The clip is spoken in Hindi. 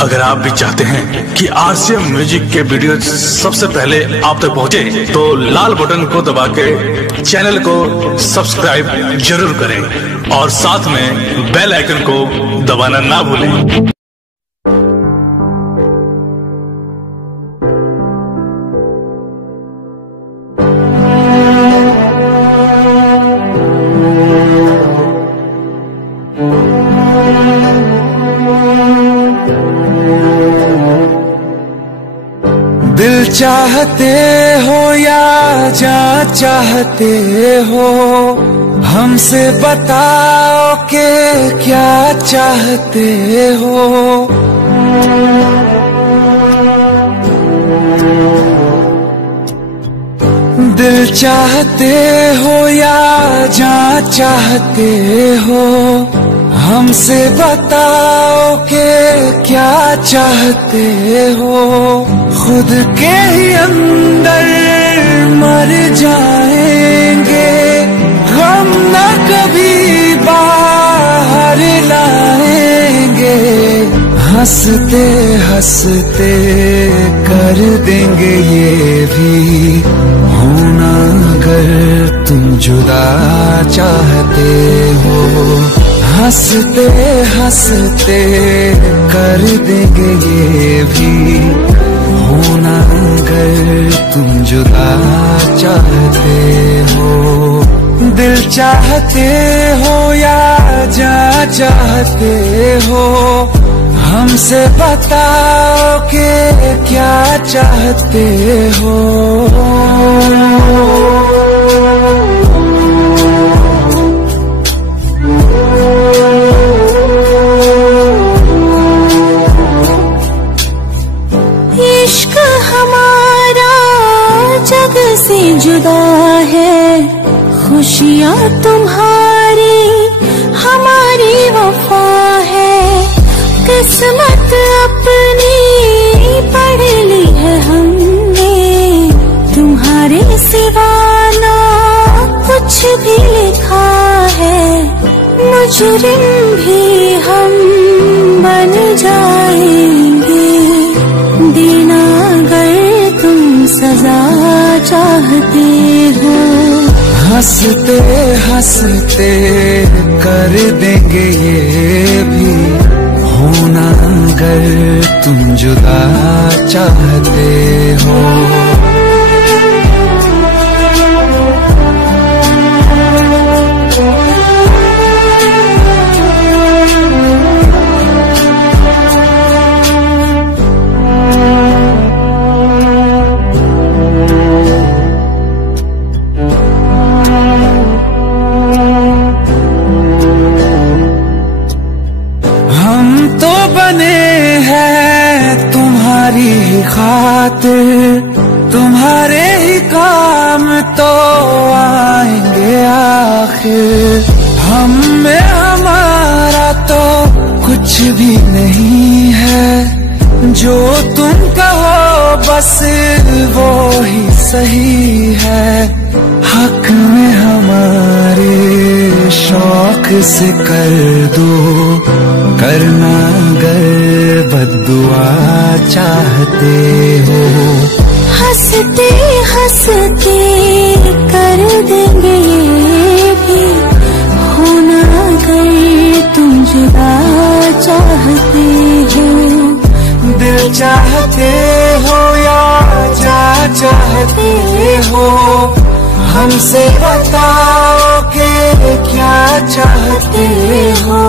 अगर आप भी चाहते हैं कि आरसीएम म्यूजिक के वीडियो सबसे पहले आप तक पहुंचे, तो लाल बटन को दबा के चैनल को सब्सक्राइब जरूर करें और साथ में बेल आइकन को दबाना ना भूलें। दिल चाहते हो या जान चाहते हो, हमसे बताओ कि क्या चाहते हो। दिल चाहते हो या जान चाहते हो, हमसे बताओ कि क्या चाहते हो। खुद के ही अंदर मर जाएंगे, हम न कभी बाहर लाएंगे। हंसते हंसते कर देंगे ये भी, होना अगर तुम जुदा चाहते हो। हंसते हंसते कर देंगे ये भी, होना अगर तुम जुदा चाहते हो। दिल चाहते हो या जान चाहते हो, हमसे बताओ कि क्या चाहते हो। जग से जुदा है, खुशियाँ तुम्हारी हमारी वफा है। किस्मत अपनी पढ़ ली है हमने, तुम्हारे सिवा ना कुछ भी लिखा है। मुजरिम भी हम बन जाएंगे, देना अगर तुम सजा चाहते हो। हंसते हंसते कर देंगे ये भी, होना अगर तुम जुदा चाहते हो। तुम्हारी ही खातिर, तुम्हारे ही काम तो आएंगे आखिर। हम में हमारा तो कुछ भी नहीं है, जो तुम कहो बस वो ही सही है। हक में हमारे शौक से कर दो, करना अगर बद्दुआ चाहते हो। हंसते हंसते कर देंगे ये भी, होना अगर तुम जुदा चाहते हो। दिल चाहते हो या जान चाहते हो, हमसे बताओ कि क्या चाहते हो।